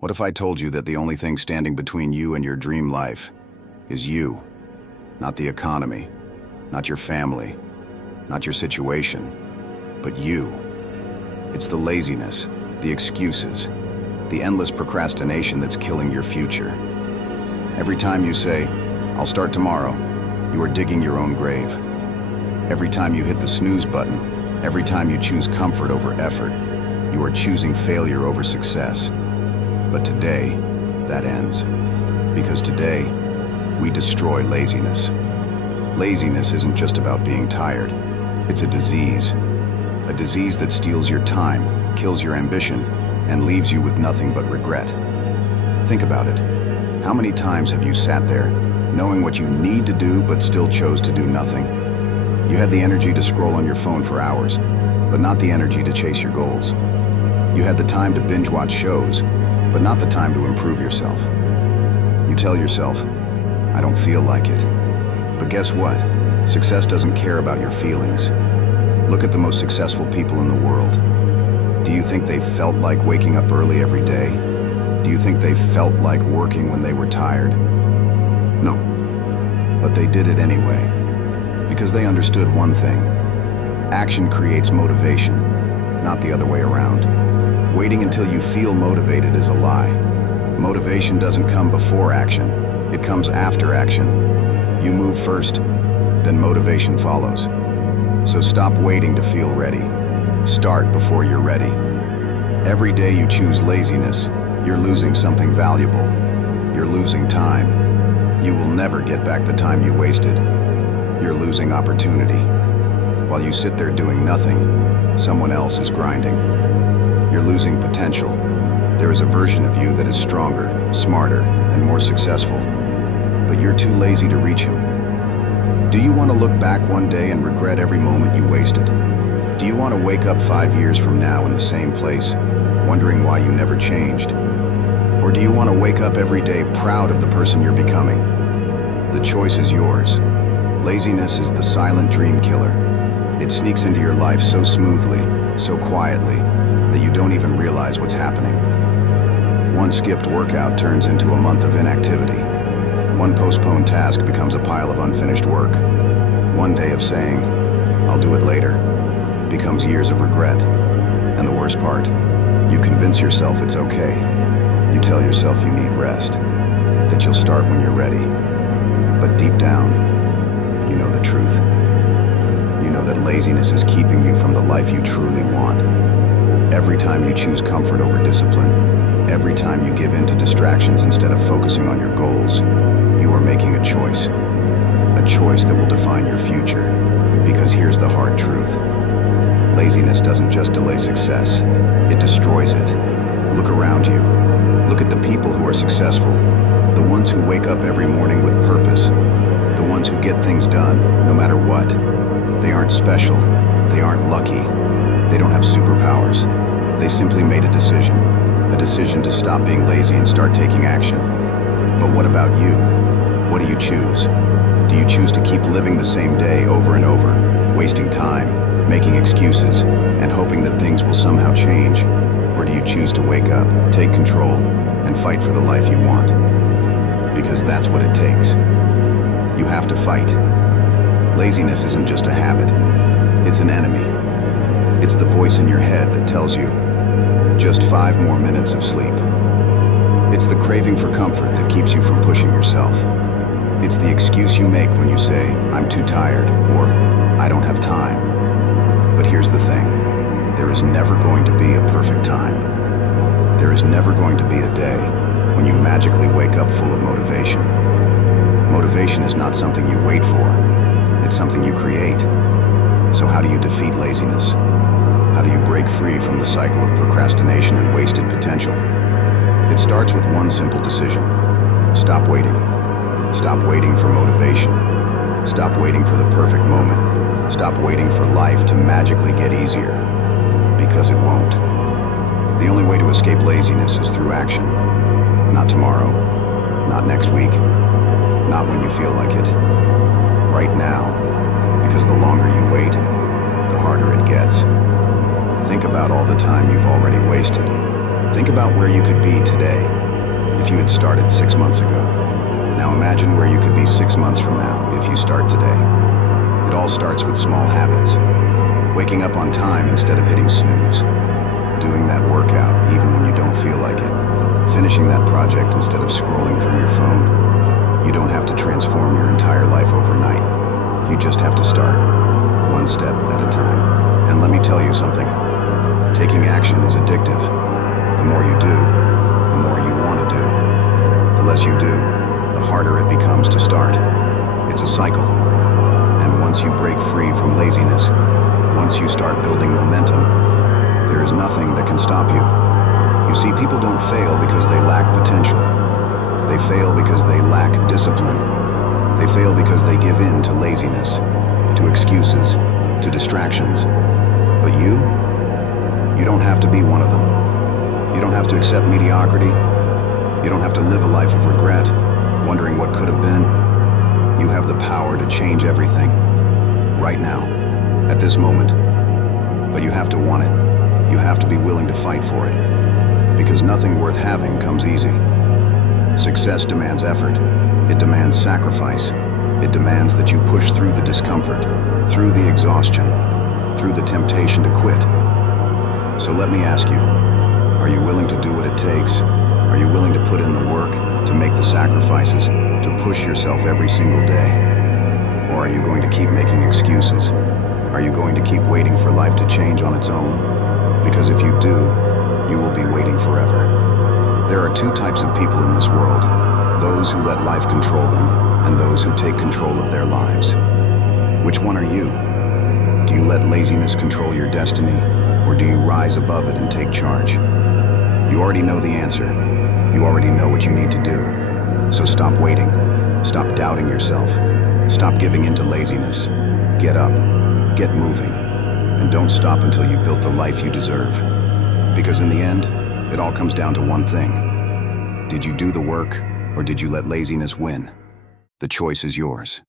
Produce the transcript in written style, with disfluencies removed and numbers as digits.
What if I told you that the only thing standing between you and your dream life is you? Not the economy, not your family, not your situation, but you. It's the laziness, the excuses, the endless procrastination that's killing your future. Every time you say, "I'll start tomorrow," you are digging your own grave. Every time you hit the snooze button, every time you choose comfort over effort, you are choosing failure over success. But today, that ends. Because today, we destroy laziness. Laziness isn't just about being tired. It's a disease. A disease that steals your time, kills your ambition, and leaves you with nothing but regret. Think about it. How many times have you sat there, knowing what you need to do but still chose to do nothing? You had the energy to scroll on your phone for hours, but not the energy to chase your goals. You had the time to binge watch shows, but not the time to improve yourself. You tell yourself, "I don't feel like it." But guess what? Success doesn't care about your feelings. Look at the most successful people in the world. Do you think they felt like waking up early every day? Do you think they felt like working when they were tired? No. But they did it anyway. Because they understood one thing. Action creates motivation, not the other way around. Waiting until you feel motivated is a lie. Motivation doesn't come before action. It comes after action. You move first, then motivation follows. So stop waiting to feel ready. Start before you're ready. Every day you choose laziness, you're losing something valuable. You're losing time. You will never get back the time you wasted. You're losing opportunity. While you sit there doing nothing, someone else is grinding. You're losing potential. There is a version of you that is stronger, smarter, and more successful. But you're too lazy to reach him. Do you want to look back one day and regret every moment you wasted? Do you want to wake up 5 years from now in the same place, wondering why you never changed? Or do you want to wake up every day proud of the person you're becoming? The choice is yours. Laziness is the silent dream killer. It sneaks into your life so smoothly, so quietly, that you don't even realize what's happening. One skipped workout turns into a month of inactivity. One postponed task becomes a pile of unfinished work. One day of saying, "I'll do it later," becomes years of regret. And the worst part, you convince yourself it's okay. You tell yourself you need rest, that you'll start when you're ready. But deep down, you know the truth. You know that laziness is keeping you from the life you truly want. Every time you choose comfort over discipline, every time you give in to distractions instead of focusing on your goals, you are making a choice that will define your future. Because here's the hard truth. Laziness doesn't just delay success, it destroys it. Look around you. Look at the people who are successful, the ones who wake up every morning with purpose, the ones who get things done no matter what. They aren't special, they aren't lucky, they don't have superpowers. They simply made a decision to stop being lazy and start taking action. But what about you? What do you choose? Do you choose to keep living the same day over and over, wasting time, making excuses, and hoping that things will somehow change? Or do you choose to wake up, take control, and fight for the life you want? Because that's what it takes. You have to fight. Laziness isn't just a habit, it's an enemy. It's the voice in your head that tells you, just 5 more minutes of sleep. It's the craving for comfort that keeps you from pushing yourself. It's the excuse you make when you say, "I'm too tired," or "I don't have time." But here's the thing, there is never going to be a perfect time. There is never going to be a day when you magically wake up full of motivation. Motivation is not something you wait for, it's something you create. So how do you defeat laziness? How do you break free from the cycle of procrastination and wasted potential? It starts with one simple decision. Stop waiting. Stop waiting for motivation. Stop waiting for the perfect moment. Stop waiting for life to magically get easier. Because it won't. The only way to escape laziness is through action. Not tomorrow. Not next week. Not when you feel like it. Right now. Because the longer you wait, the harder it gets. Think about all the time you've already wasted. Think about where you could be today. if you had started 6 months ago. Now imagine where you could be 6 months from now if you start today. It all starts with small habits. Waking up on time instead of hitting snooze. Doing that workout even when you don't feel like it. Finishing that project instead of scrolling through your phone. You don't have to transform your entire life overnight. You just have to start, one step at a time. And let me tell you something. Taking action is addictive. The more you do, the more you want to do. The less you do, the harder it becomes to start. It's a cycle. And once you break free from laziness, once you start building momentum, there is nothing that can stop you. You see, people don't fail because they lack potential. They fail because they lack discipline. They fail because they give in to laziness, to excuses, to distractions. But you don't have to be one of them. You don't have to accept mediocrity. You don't have to live a life of regret, wondering what could have been. You have the power to change everything, right now, at this moment. But you have to want it. You have to be willing to fight for it. Because nothing worth having comes easy. Success demands effort. It demands sacrifice. It demands that you push through the discomfort, through the exhaustion, through the temptation to quit. So let me ask you, are you willing to do what it takes? Are you willing to put in the work, to make the sacrifices, to push yourself every single day? Or are you going to keep making excuses? Are you going to keep waiting for life to change on its own? Because if you do, you will be waiting forever. There are two types of people in this world: those who let life control them, and those who take control of their lives. Which one are you? Do you let laziness control your destiny, or do you rise above it and take charge? You already know the answer. You already know what you need to do. So stop waiting. Stop doubting yourself. Stop giving in to laziness. Get up. Get moving. And don't stop until you've built the life you deserve. Because in the end, it all comes down to one thing. Did you do the work, or did you let laziness win? The choice is yours.